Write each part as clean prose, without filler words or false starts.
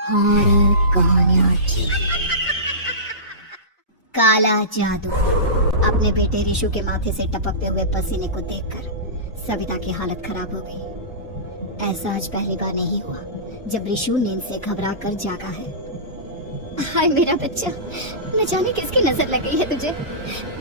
Horror कहानियां काला जादू। अपने बेटे रिशु के माथे से टपकते हुए पसीने को देखकर सविता की हालत खराब हो गई। ऐसा आज पहली बार नहीं हुआ जब रिशु नींद से घबरा कर जागा है। हाय मेरा बच्चा, न जाने किसकी नजर लग गई है तुझे।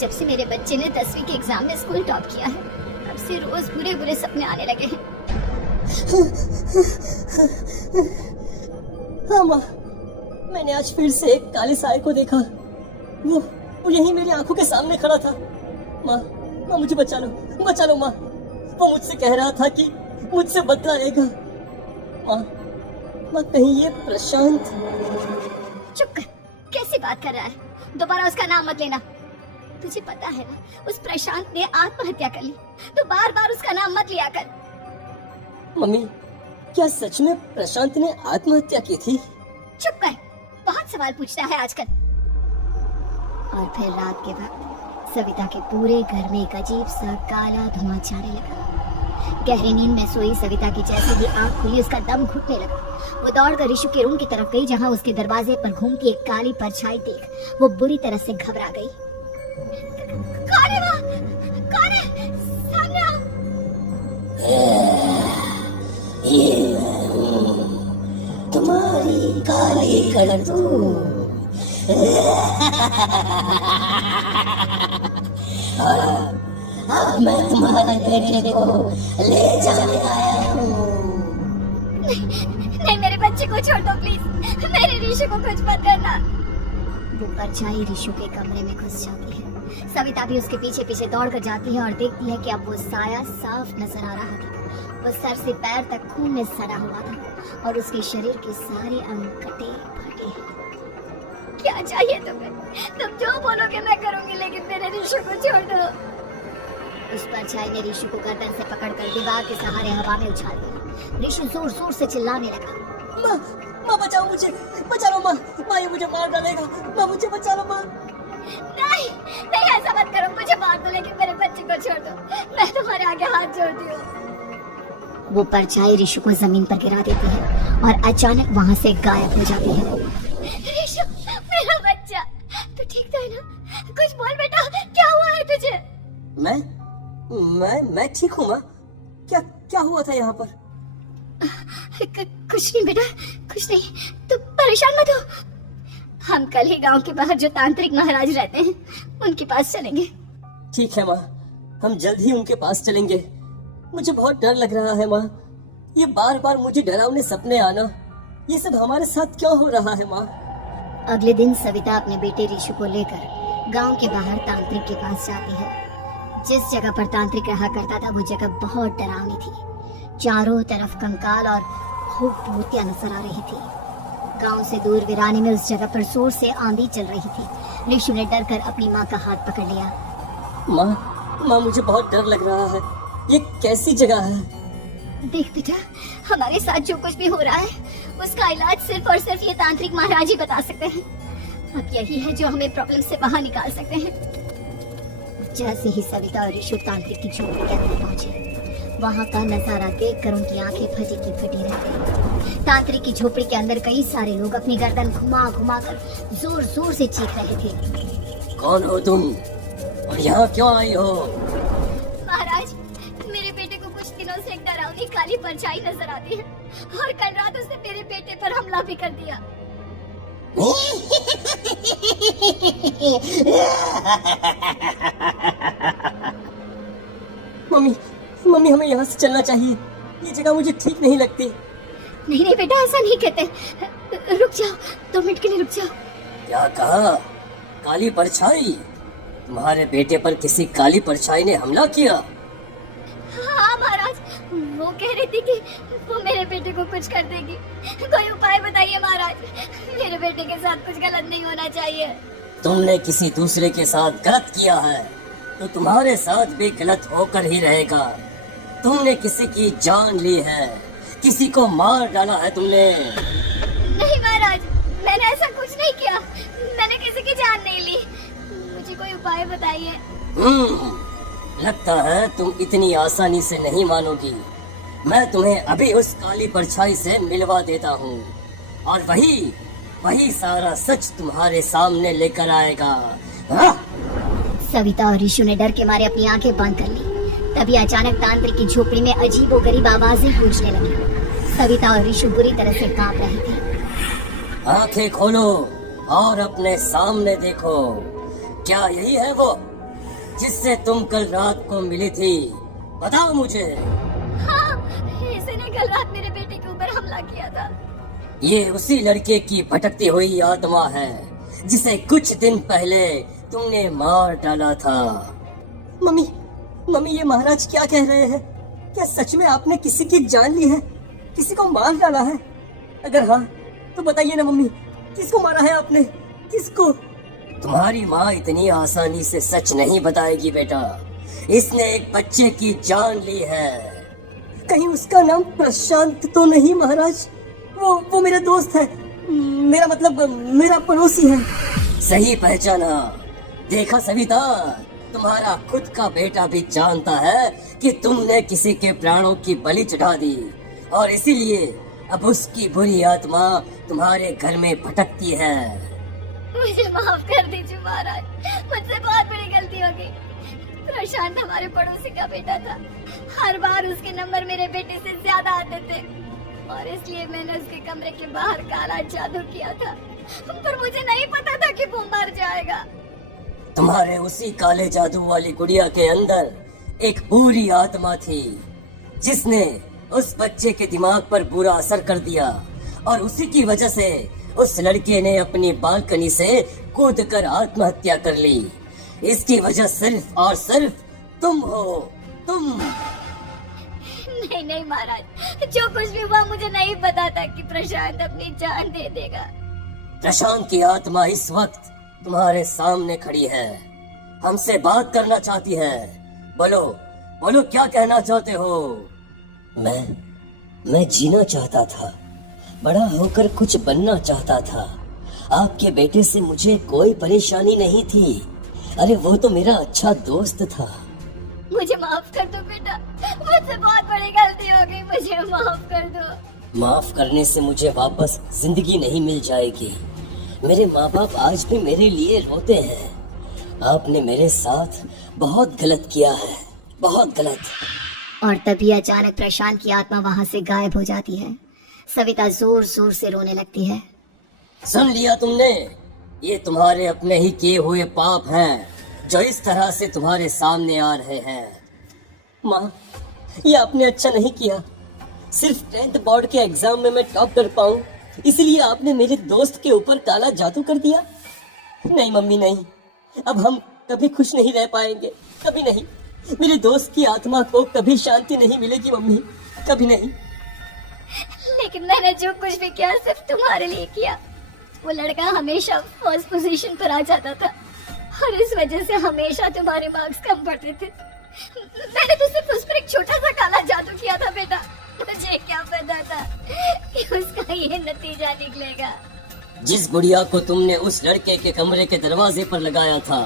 जब से मेरे बच्चे ने 10वीं के एग्जाम में स्कूल टॉप किया है, तब से रोज बुरे बुरे सपने आने लगे हैं। हाँ माँ, मैंने आज फिर से एक काले साए को देखा। वो यहीं मेरी आंखों के सामने खड़ा था। माँ मुझे बचा लो माँ। वो मुझसे कह रहा था कि मुझसे बदला लेगा। माँ कहीं ये प्रशांत। चुप कर, कैसी बात कर रहा है? दोबारा उसका नाम मत लेना। तुझे पता है ना, उस प्रशांत ने आत्महत्या कर ली, तो बार बार उसका नाम मत लिया कर। मम्मी, क्या सच में प्रशांत ने आत्महत्या की थी? चुप कर, बहुत सवाल पूछता है आजकल। और फिर रात के वक्त सविता के पूरे घर में एक अजीब सा काला धुआं छाने लगा। गहरी नींद में सोई सविता की जैसे ही आंख खुली, उसका दम घुटने लगा। वो दौड़कर रिशु के रूम की तरफ गई, जहां उसके दरवाजे पर घूमती एक काली परछाई देख वो बुरी तरह से घबरा गई। कौन है वो? कौन है? सामने आओ। ये तुम्हारी काली करतूत। अब मैं तुम्हारे बेटे को ले जाने आया हूँ। नहीं, मेरे बच्चे को छोड़ दो प्लीज। मेरे रिशु को कुछ मत करना। वो परछाई रिशु के कमरे में घुस जाती है। सविता भी उसके पीछे पीछे दौड़ कर जाती है और देखती है कि अब वो साया साफ नजर आ रहा था। वो सर से पैर तक खून में सड़ा हुआ था और उसके शरीर के सारे अंग कटे फटे। क्या चाहिए तुम्हें? तुम जो बोलोगे मैं करूंगी, लेकिन मेरे रिशु को छोड़ दो। उस परछाई ने रिशु को गर्दन से पकड़कर दीवार के सहारे हवा में उछाल दिया। रिशु जोर जोर से चिल्लाने लगा। माँ बचाओ मुझे, बचा लो माँ। ये मुझे मार डालेगा। माँ मुझे बचा लो माँ। नहीं, ऐसा मत करो। मुझे मार दो, लेकिन मेरे बच्चे को छोड़ दो। मैं तुम्हारे आगे हाथ जोड़ती हूँ। वो परछाई रिशु को जमीन पर गिरा देती है और अचानक वहाँ से गायब हो जाती है। रिशु, मेरा बच्चा, तू ठीक तो है ना? कुछ बोल बेटा, क्या हुआ है तुझे? मैं ठीक हूँ माँ। क्या हुआ था यहाँ पर? कुछ नहीं बेटा, कुछ नहीं। तू परेशान मत हो। हम कल ही गांव के बाहर जो तांत्रिक महाराज रहते हैं, उनके पास चलेंगे। ठीक है माँ, हम जल्द ही उनके पास चलेंगे। मुझे बहुत डर लग रहा है माँ। ये बार बार मुझे डरावने सपने आना, ये सब हमारे साथ क्यों हो रहा है माँ? अगले दिन सविता अपने बेटे रिशु को लेकर गांव के बाहर तांत्रिक के पास जाती है। जिस जगह पर तांत्रिक रहा करता था, वो जगह बहुत डरावनी थी। चारों तरफ कंकाल और खूब मूर्तियां नजर आ रही थी। गांव से दूर वीराने में उस जगह पर जोर से आंधी चल रही थी। रिशु ने डर कर अपनी माँ का हाथ पकड़ लिया। माँ मुझे बहुत डर लग रहा है। ये कैसी जगह है? देख बेटा, हमारे साथ जो कुछ भी हो रहा है, उसका इलाज सिर्फ और सिर्फ ये तांत्रिक महाराज ही बता सकते हैं। अब यही है जो हमें प्रॉब्लम से बाहर निकाल सकते हैं। जैसे ही सविता और रिशु तांत्रिक की झोपड़ी के अंदर पहुंचे, वहाँ का नजारा देखकर उनकी आंखें फटी की फटी रह गई। तांत्रिक की झोपड़ी के अंदर कई सारे लोग अपनी गर्दन घुमा घुमा कर जोर जोर से चीख रहे थे। कौन हो तुम और यहाँ क्यों आई हो? महाराज, मेरे बेटे को कुछ दिनों से एक डरावनी काली परछाई नजर आती है और कल रात उसने मेरे बेटे पर हमला भी कर दिया। मम्मी हमें यहाँ से चलना चाहिए। ये जगह मुझे ठीक नहीं लगती। नहीं बेटा, ऐसा नहीं कहते। रुक जाओ, 2 मिनट के लिए रुक जाओ। क्या कहा? काली परछाई? तुम्हारे बेटे पर किसी काली परछाई ने हमला किया? हाँ महाराज, वो कह रही थी कि वो मेरे बेटे को कुछ कर देगी। कोई उपाय बताइए महाराज, मेरे बेटे के साथ कुछ गलत नहीं होना चाहिए। तुमने किसी दूसरे के साथ गलत किया है तो तुम्हारे साथ भी गलत होकर ही रहेगा। तुमने किसी की जान ली है, किसी को मार डाला है तुमने। नहीं महाराज, मैंने ऐसा कुछ नहीं किया। मैंने किसी की जान नहीं ली। मुझे कोई उपाय बताइए। लगता है तुम इतनी आसानी से नहीं मानोगी। मैं तुम्हें अभी उस काली परछाई से मिलवा देता हूँ। और वही वही सारा सच तुम्हारे सामने लेकर आएगा। हाँ? सविता और ऋषु ने डर के मारे अपनी आंखें बंद कर ली। तभी अचानक तांत्रिक की झोपड़ी में अजीबोगरीब आवाजें गूंजने लगी। सविता और ऋषु बुरी तरह से कांप रहे थे। आंखें खोलो और अपने सामने देखो। क्या यही है वो जिससे तुम कल रात को मिली थी? बताओ मुझे। हाँ, इसने कल रात मेरे बेटे के ऊपर हमला किया था। ये उसी लड़के की भटकती हुई आत्मा है जिसे कुछ दिन पहले तुमने मार डाला था। मम्मी, मम्मी ये महाराज क्या कह रहे हैं? क्या सच में आपने किसी की जान ली है? किसी को मार डाला है? अगर हाँ तो बताइए ना मम्मी, किसको मारा है आपने? किसको? तुम्हारी माँ इतनी आसानी से सच नहीं बताएगी बेटा। इसने एक बच्चे की जान ली है। कहीं उसका नाम प्रशांत तो नहीं महाराज? वो मेरा दोस्त है, मेरा मतलब मेरा पड़ोसी है। सही पहचाना। देखा सविता, तुम्हारा खुद का बेटा भी जानता है कि तुमने किसी के प्राणों की बलि चढ़ा दी और इसीलिए अब उसकी बुरी आत्मा तुम्हारे घर में भटकती है। मुझे माफ कर दीजिए महाराज, मुझसे बहुत बड़ी गलती हो गई। प्रशांत हमारे पड़ोसी का बेटा था। हर बार उसके नंबर मेरे बेटे से ज्यादा आते थे और इसलिए मैंने उसके कमरे के बाहर काला जादू किया था, पर मुझे नहीं पता था कि वो मर जाएगा। तुम्हारे उसी काले जादू वाली गुड़िया के अंदर एक बुरी आत्मा थी जिसने उस बच्चे के दिमाग पर बुरा असर कर दिया और उसी की वजह से उस लड़के ने अपनी बालकनी से कूदकर आत्महत्या कर ली। इसकी वजह सिर्फ और सिर्फ तुम हो, तुम। नहीं नहीं महाराज, जो कुछ भी हुआ मुझे नहीं पता था कि प्रशांत अपनी जान दे देगा। प्रशांत की आत्मा इस वक्त तुम्हारे सामने खड़ी है, हमसे बात करना चाहती है। बोलो बोलो, क्या कहना चाहते हो? मैं जीना चाहता था, बड़ा होकर कुछ बनना चाहता था। आपके बेटे से मुझे कोई परेशानी नहीं थी। अरे वो तो मेरा अच्छा दोस्त था। मुझे माफ कर दो बेटा, मुझसे बहुत बड़ी गलती हो गई, मुझे माफ कर दो। माफ करने से मुझे वापस जिंदगी नहीं मिल जाएगी। मेरे माँ बाप आज भी मेरे लिए रोते हैं। आपने मेरे साथ बहुत गलत किया है, बहुत गलत। और तभी अचानक प्रशांत की आत्मा वहाँ से गायब हो जाती है। सविता जोर जोर से रोने लगती है। सुन लिया तुमने? ये तुम्हारे अपने ही किए हुए पाप हैं जो इस तरह से तुम्हारे सामने आ रहे हैं। माँ, ये आपने अच्छा नहीं किया। सिर्फ 10th बोर्ड के एग्जाम में मैं टॉप कर पाऊँ इसलिए आपने मेरे दोस्त के ऊपर काला जादू कर दिया। नहीं मम्मी नहीं, अब हम कभी खुश नहीं रह पाएंगे, कभी नहीं। मेरे दोस्त की आत्मा को कभी शांति नहीं मिलेगी मम्मी, कभी नहीं। लेकिन मैंने जो कुछ भी किया सिर्फ तुम्हारे लिए किया। वो लड़का हमेशा फर्स्ट पोजीशन पर आ जाता था और इस वजह से हमेशा तुम्हारे मार्क्स कम पड़ते थे। मैंने तो सिर्फ उस पर एक छोटा सा काला जादू किया था बेटा। मुझे क्या पता था कि उसका ये नतीजा निकलेगा। जिस गुड़िया को तुमने उस लड़के के कमरे के दरवाजे पर लगाया था,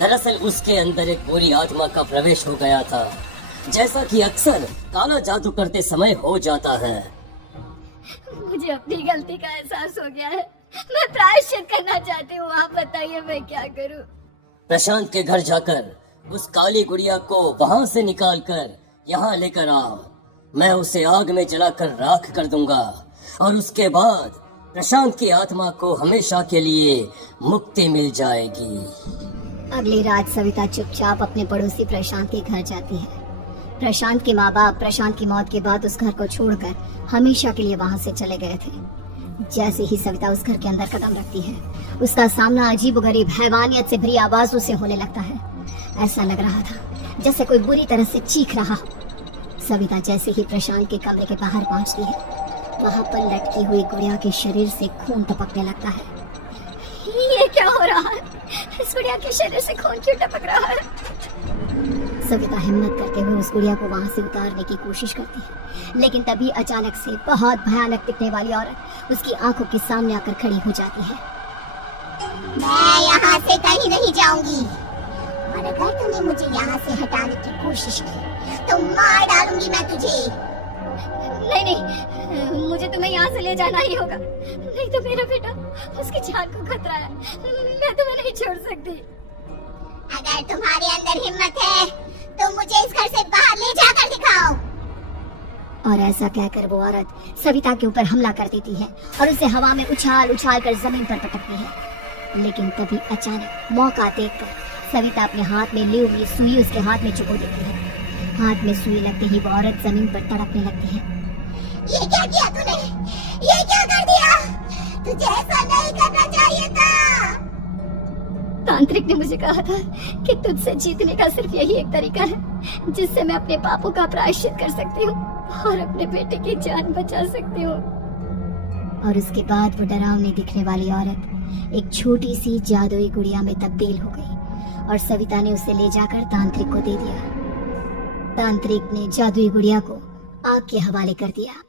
दरअसल उसके अंदर एक बुरी आत्मा का प्रवेश हो गया था, जैसा कि अक्सर काला जादू करते समय हो जाता है। मुझे अपनी गलती का एहसास हो गया है, मैं प्रायश्चित करना चाहती हूँ। आप बताइए मैं क्या करूँ? प्रशांत के घर जाकर उस काली गुड़िया को वहाँ से निकाल कर यहाँ लेकर आओ। मैं उसे आग में जलाकर राख कर दूंगा और उसके बाद प्रशांत की आत्मा को हमेशा के लिए मुक्ति मिल जाएगी। अगली रात सविता चुपचाप अपने पड़ोसी प्रशांत के घर जाती है। प्रशांत के माँ बाप प्रशांत की मौत के बाद उस घर को छोड़कर हमेशा के लिए वहाँ से चले गए थे। जैसे ही सविता उस घर के अंदर कदम रखती है, उसका सामना अजीबोगरीब हैवानियत से भरी आवाजों से होने लगता है। ऐसा लग रहा था जैसे कोई बुरी तरह से चीख रहा। सविता जैसे ही प्रशांत के कमरे के बाहर पहुंचती है, वहाँ पर लटकी हुई गुड़िया के शरीर से खून टपकने लगता है। ये क्या हो रहा है? इस गुड़िया के शरीर से खून क्यों टपक रहा है? सविता हिम्मत करते हुए उस गुड़िया को वहाँ से उतारने की कोशिश करती है, लेकिन तभी अचानक से बहुत भयानक दिखने वाली औरत उसकी आंखों के सामने आकर खड़ी हो जाती है। मैं यहाँ से कहीं नहीं जाऊंगी और अगर तूने मुझे यहाँ से हटाने की कोशिश की तो मार डालूंगी मैं तुझे। नहीं नहीं, मुझे तुम्हें यहाँ से ले जाना ही होगा, नहीं तो मेरा बेटा, उसकी जान को खतरा है, मैं तुम्हें नहीं छोड़ सकती। अगर तुम्हारे अंदर हिम्मत है तो मुझे इस घर से बाहर ले जाकर दिखाओ। और ऐसा कहकर वो औरत सविता के ऊपर हमला कर देती है और उसे हवा में उछाल उछाल कर जमीन पर पटकती है। लेकिन तभी अचानक मौका देखकर सविता अपने हाथ में ली हुई सुई उसके हाथ में चुभो देती है। हाथ में सुई लगते ही वो औरत जमीन पर तड़पने लगती है। ये क्या किया तूने? ये क्या कर दिया? तुझे ऐसा नहीं करना चाहिए था। तांत्रिक ने मुझे कहा था कि तुझसे जीतने का सिर्फ यही एक तरीका है जिससे मैं अपने पापों का प्रायश्चित कर सकती हूँ और अपने बेटे की जान बचा सकती हूँ। और उसके बाद वो डरावनी दिखने वाली औरत एक छोटी सी जादुई गुड़िया में तब्दील हो गई और सविता ने उसे ले जाकर तांत्रिक को दे दिया। तांत्रिक ने जादुई गुड़िया को आग के हवाले कर दिया।